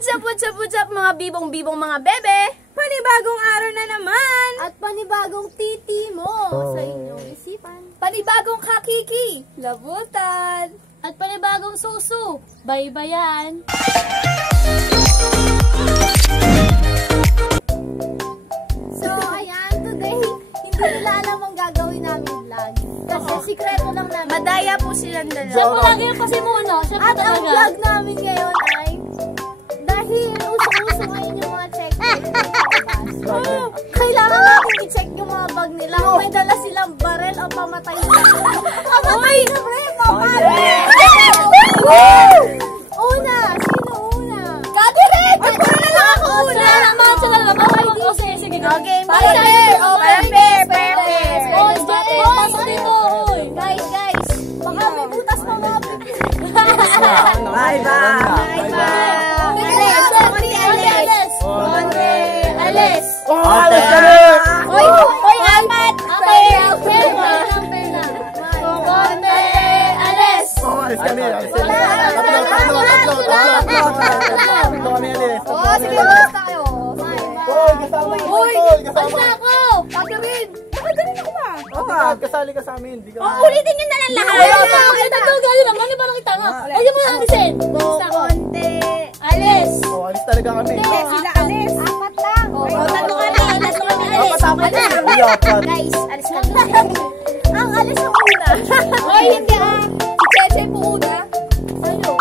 What's up mga bibong-bibong mga bebe? Panibagong araw na naman! At panibagong titi mo sa inyong isipan. Panibagong kakiki, labutan. At panibagong susu, baybayan. So, ayan, today, hindi nila alam ang gagawin namin vlog. Kasi sikreto lang namin. Madaya po silang dalawa. Siya po lagi yung pasimuno. At ang vlog namin ngayon ay dahil uso-uso ngayon yung mga check-in. Kailangan natin i-check yung mga bag nila. Kung may dala silang barel o pamatay sila. Pamatay na pre! Pamatay! Una! Sino una? Catherine! Ay, para na lang ako una! Sila naman! Sige. Okay, pair! Guys! Baka may butas pa mga Alis! Alis kami! Hoy, Almat! Alis! Alis kami! Tatlo kami alis! Sige, basta kayo! Kasama ko! Basta ako! Catherine! Nakagaling ako ba? Oo nga, kasali ka sa amin. Ulitin nyo na lang lahat! Ay, natugalo lang! Ano ba nakita nga? Ayun mo na alisin! Konti. Alis! Oo, alis talaga kami. Sila alis. Apat lang! Tatlo kami alis! Guys, alis kami. Ang alis ang una! Ay, hindi ah! Si Cheche po una! Sa'yo!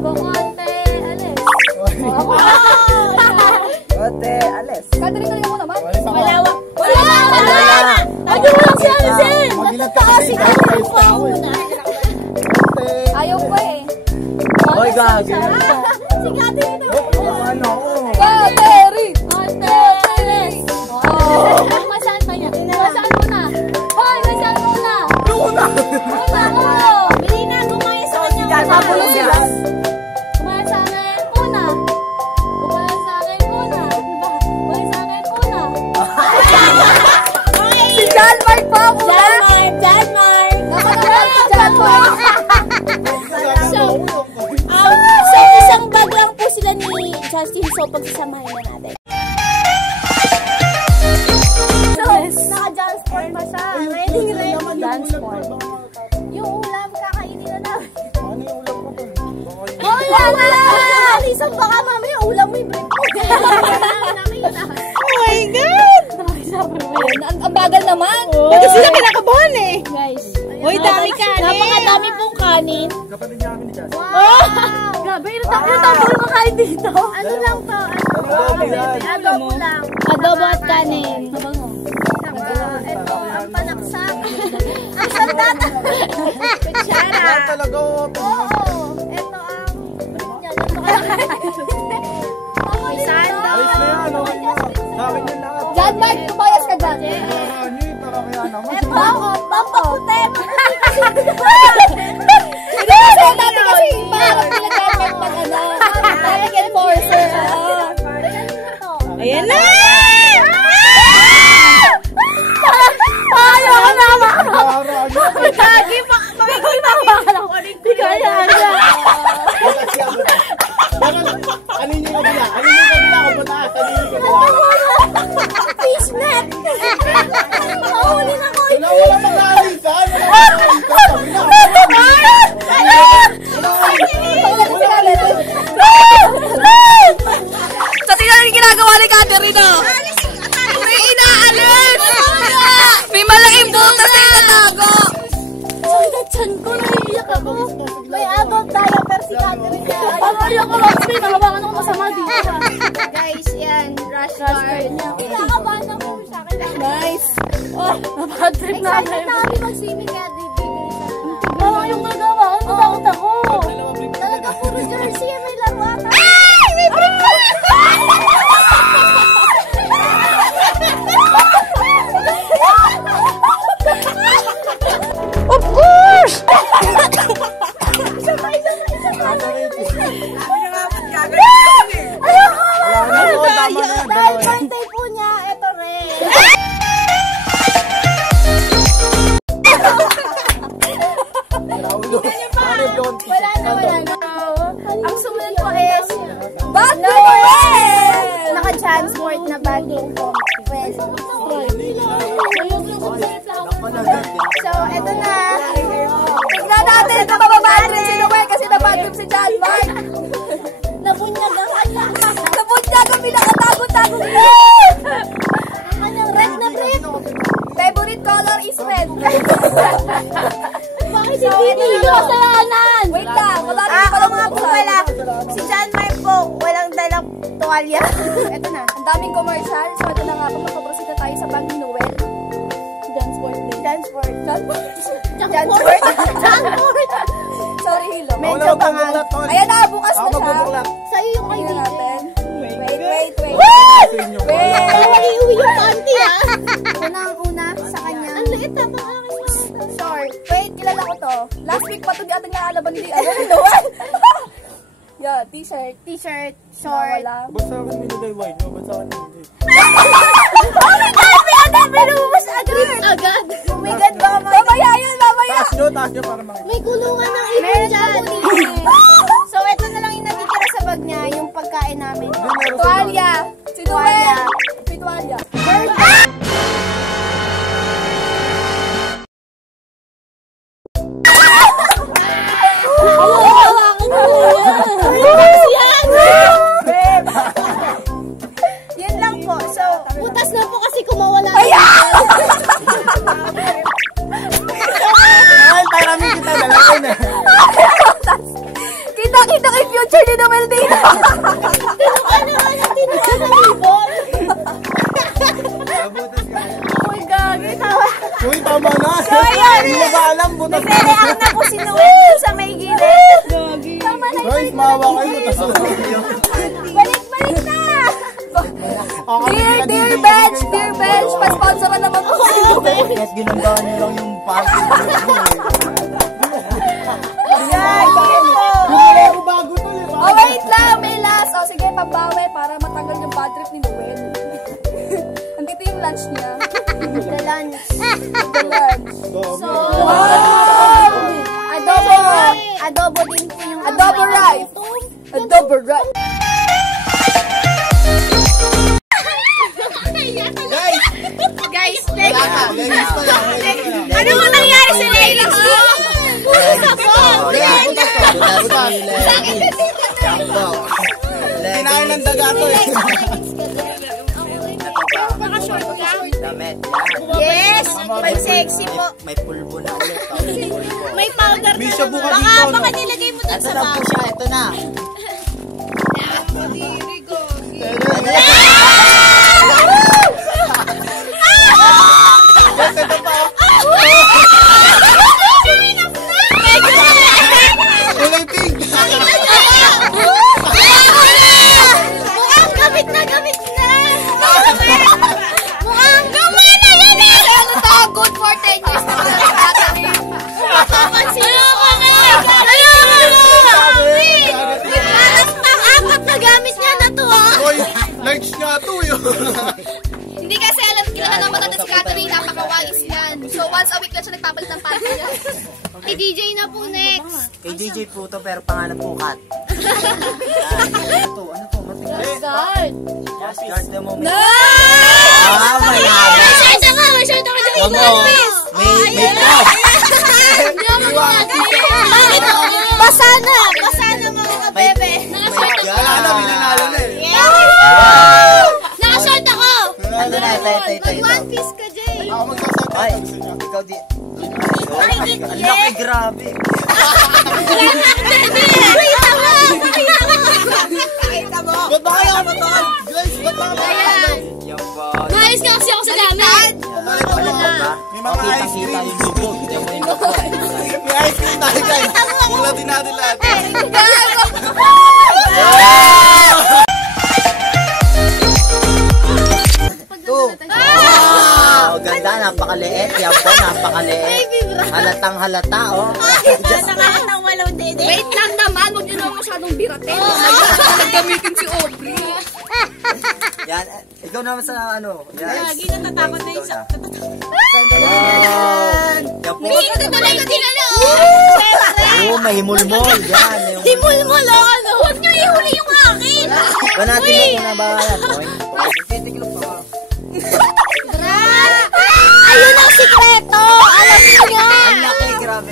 Konti, alis! Konti, alis! Catherine, kayo mo naman? Malawak! Wala! Ayaw mo lang siya alisin! Magilat ka kasi! Ayaw ko eh! Hoy, gagi! Si Catherine na! Ano? Catherine! Catherine! Masaan pa niya? Masaan muna? Hoy! Masaan muna? Una! Bili na! Kumaya sa kanya! Kumaya sa akin! Una! Kumaya sa akin! Una! Kumaya sa akin! Una! Si John Mark po! John Mark! Nakatawa si John Mark! So, isang bag lang po sila ni Justin. So, pagsasamahin na natin. So, naka-Jansport pa siya. Ready. Jansport. Yung ulam, kakainin na namin. Ano yung ulam ko? Alisan baka mamaya ulam mo yung breakfast. Oh my God! Ang bagal naman. Pati sila kinakabahan eh. Guys. Uy, dami kanin. Napakadami pong kanin. Kapatid niya kami ni Jazz. Grabe, iratang mo makain dito. Ano lang to? Adobo lang. Adobo at kanin. Ito, ang panaksak. Ang sandat. Kutsara. Talaga ako. Oo. Ito ang May sando. Ayos na yan. Okay na. Sa akin yun lahat. John Mark, tumayas ka dyan. Ano yun? Tara kaya naman. Ito, pampaputi. Kasi dati kasi parang pinagkakit mag-ano. Traffic enforcer. Ayan na! Ayaw ko na Gagi pa. Hindi kaya niya. Anin yung kabila? Anin yung kabila? Ako mataas. Anin yung kabila? Fishnet. Mahuli na ko. Wala mag-aalisan. Sa tingnan yung ginagawa ni Catherine. May inaalis! May malaking butas na itatago! Chan ko, naiiyak ako. May adult diaper si Catherine. Ayaw ko lang. Nahawakan ako masama dito. Guys, yan. Rush guard. Kinakabahan na po siya. Nice. Napatrip namin. Excited na kami mag-swimming kaya bibigay sa... Parang yung gagawa. Ano takot ako? Talaga puro jersey. May laruan. Of course! Dahil birthday po niya, ito rin. Wala na. Ang sumunod po is transport na bagong well. So, eto na. Tignan natin na mababadrip si Noel kasi nabadrip si John Mark. Nabunyagan. Nabunyagan, pinakatago-tagong red. Ang kanyang red na brief. Favorite color is red. Bakit hindi nyo kasalanan? Wait lang. Wala mga po pala. Si John Mark po, walang dalang tuwalya. Eto na. Ang daming commercial. So, ito na nga po. Magpaprosita tayo sa bag ni Noel. Jansport. Sorry, Hilo. Medyo bangal. Ayan na, bukas na siya. Sa'yo yung kay natin. Wait. Iuwi yung panty, ah. Unang-una sa kanya. Ang liit na pang aking mga. Short. Wait, kilala ko to. Last week pa ito di ating naalaban di. Ano, Noel? Yeah, t-shirt, short. Ba't sa akin minulay white? Ba't sa akin hindi? Binumas agad. Oh my God, mamaya yan. Taas nyo para makita. May kulungan ng ibon dyan. So, ito na lang yung natitira sa bag niya, yung pagkain namin. Tuwalya. Si Noel. Si Tuwalya. Yan lang po. So, butas na po kasi kumawala. Namin kita dalawan eh. Kita kay future ni Noel dito. Tinuan naman ang ibon. Uy, gagi. Uy, tama na. So, ayan. Hindi ba alam? Butas na. Nagre-react na po si Noel sa may gilid. Tama na. Guys, maawa kayo. Butas na. Balik na. Dear bench, pa-sponsoran naman po si Noel. Kahit ginandaan nyo lang yung party. Oh, wait lang, may last. Oh, sige, pambawi para matanggal yung bad trip ni Noel. Andito yung lunch niya. The lunch. So, adobo din po yung adobo rice. Guys, ano mo nangyari sa leggings ko? Kinain ng daga to eh. Yes! Pag sexy po. May pulbo na ulit. May powder May na shabu ka naman. dito. Baka nilagay mo dun Ito sa na po bag. siya. Ito na. Yes, ito pa. Kulay pink. Mukhang gamit na. Mukhang gamit na yan eh. Ano to? Good for 10 years na mga nakakari. Alas pang apat na gamit niya na to ah. Hoy, large nga to yun. Hindi kasi alam, kilala naman natin si Catherine, napakawais yan. So once a week lang siya nagpapalit ng panty niya. Kay DJ na po next. Kay DJ po to pero pangalan po Kat. Ano to? Start. Just guard the moment. No! Ah, may May shirt ako! May shirt ako! May top. Hindi ako bakit? Basa na mga kabebe. Wala na, binanalo na eh. Naka-shirt ako! Ano na, ito. One piece ka, Jay. Ako magsasalita. Ay, Gusto niya. ikaw di. Ay, Ang laki, grabe. Ba't ba kayo kamatol? Guys, ba't ba kayo? Yan ba? Maayos ka kasi ako sa damit. May mga ice Kita cream. yung lubog. Yan mo yung lubog. May ice cream tayo guys. Ulatin natin lahat. Wow, ganda. Napakaliit. Yan po, napakaliit. Halatang halata, oh. Wait lang naman, huwag nyo naman masyadong biratin. Nagamitin si Aubrey. Yan, ikaw naman sa ano. Yan. Lagi natatakot na isa. Yan po. Hindi na lang yung tinala. Oo, may himulmol. Yan. Himulmol o ano? Huwag niyo ihuli yung akin! Ba natin na kinabahan, boy? Ayun ang sikreto! Alam niyo yan! Ang laki, grabe.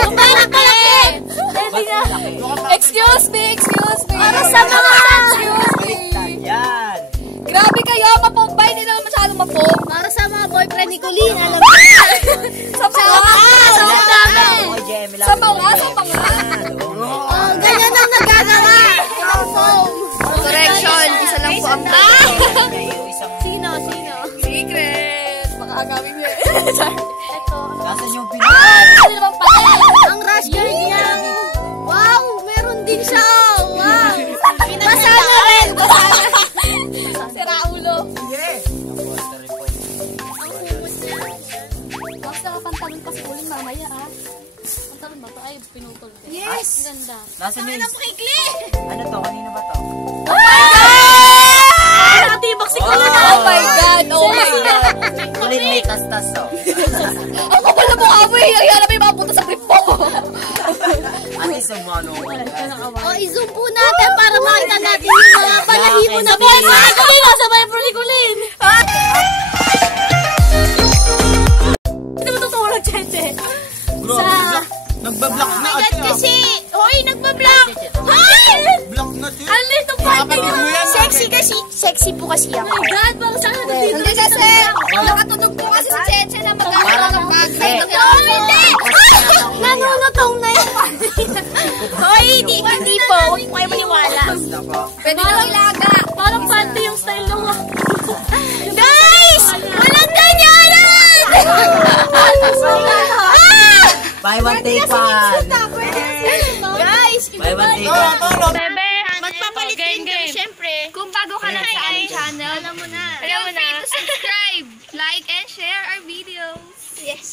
Kumain pala eh! Excuse me. Para sa mga... Yan. Grabe kayo, mapompay. Hindi naman masyadong mapom. Para sa mga boyfriend ni Colleen, alam mo yan. Sa mga. Boy, Jem, Sa mga. Oh, ganyan ang nagagawa. Correction, isa lang po ang Sino? secret. Baka agawin niyo. Ito. Nasaan yung Ano naman pala? Ang rush guard niya. Wow, meron din siya. Wow. Basa na rin. Sira ulo. Yes. Tapos nakapantalon pa si Ulin mamaya ah. Pantalon ba ito? Ay, pinutol. Yes. Ang ganda. Nasaan yung... Pakikli. Ano to? Kanino ba to? Nakatibak si Oh my God! Oh my God! Kulin may tastas to. Ang kapal na mukha mo eh! Ang may mapunta sa brief mo! At least yung ano. O, i-zoom po natin para makita natin yung mga balahibo na boyfriend ni Colleen. Sa boyfriend ni Colleen. Hindi mo tutulog, Cheche. Nagbablock na God, kasi, hoy, nagbablock. Hoy! Block na siya. Ano ito party Kapatid mo yan, Sexy kasi. Sexy po kasi ako. Oh my God, bang saan dito? Hindi kasi! Nakatunog po kasi si Cheche na magkakaroon ng background. Hindi! Nanunutong na yan. Hoy, hindi po. Huwag po kayo maniwala. Pwede na ilaga. Parang panty yung style ng Guys! Walang ganyanan! Buy one, take one. Guys! Buy one, take one. Bebe, magpapalit din kami, syempre. Kung bago ka lang sa aming channel, alam mo na. Feel free to subscribe, like, and share our videos. Yes.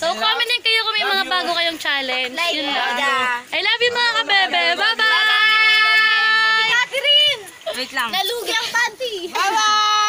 So, comment din kayo kung may mga bago kayong challenge. Like, Yun lang. yeah. I love you mga kabebe. Bye-bye! Catherine! Wait lang. Nalugi ang panty. Bye-bye!